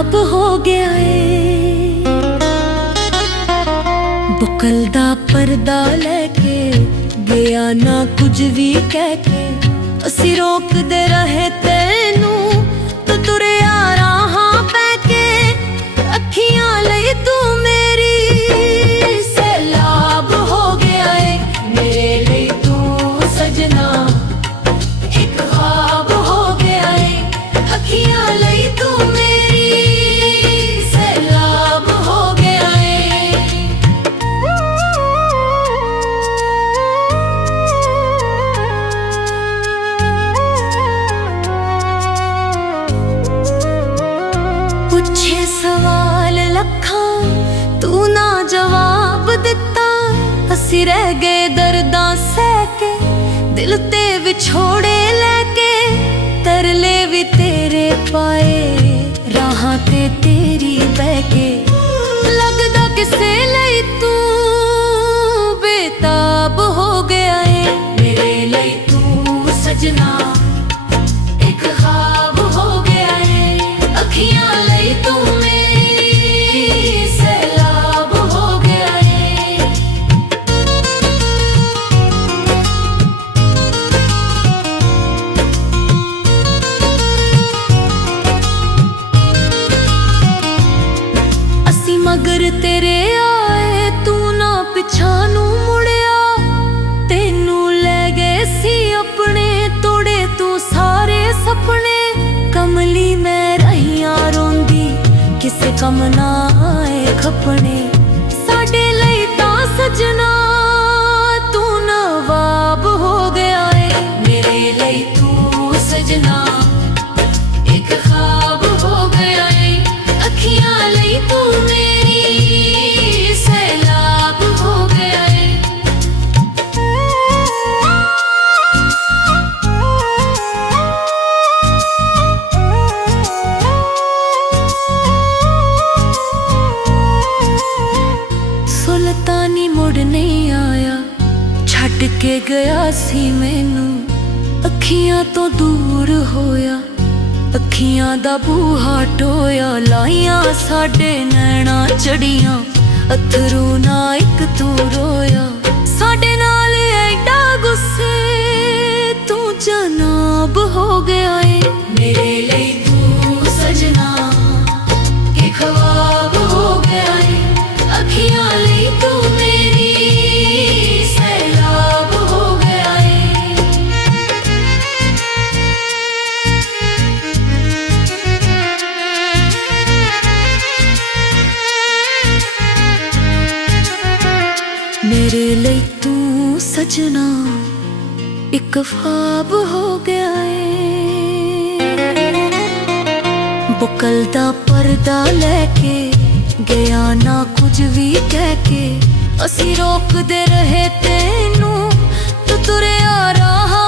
सैलाब हो गया है। बुकल दा पर्दा लेके गया ना कुछ भी कह के, असी रोकदे रहे तेनू तो तुरिया राहां पै के। अखियां लई तू मेरी सैलाब हो गया है, मेरे लिए तू सजना एक ख्वाब हो गया है। अखियां लई तू मेरी सैलाब हो गया है। पुछे सवाल लखां तू ना जवाब दिता, असी रह गए दर्दां सह के दिल ते विछोड़े लैके। तरले भी तेरे पाए राहां ते तेरी बह के, लगदा किसे लई तू बेताब हो गया है। मेरे लिए तू सजना एक ख्वाब हो गया है। अखियां लई तू मेरी सैलाब हो गया है। असी मगर तेरे आए तू ना पिछा नू मुड़िया। तेनू ले गए सी अपने तोड़े तू सारे सपने। कमली मैं रहियां रोंदी किसे कम ना आए खपने। साडे लई तां सजना तू नवाब हो गया है। मेरे लिए तू सजना एक ख्वाब हो गया है। अखियां लई तू मेरी सैलाब हो गया है। सुल्तानी मुड़ नहीं आया, छड्ड के गया सी मैनू। अखियां तो दूर होया, अखियां दा बूहा टोया। लाइयां साडे नैना चढ़ियां, अथरू ना इक तू रोया। साडे नाल ऐडा गुस्से तू जनाब हो गया है। मेरे लिए तू सजना के ख्वाब हो गया है। अखियां लई तू मेरी सैलाब हो गया है। मेरे लिए तू सजना एक ख्वाब हो गया है। बुकल दा पर्दा लेके गया ना कुछ भी कह के, असी रोकदे रहे तेनू तू तुरिया राहां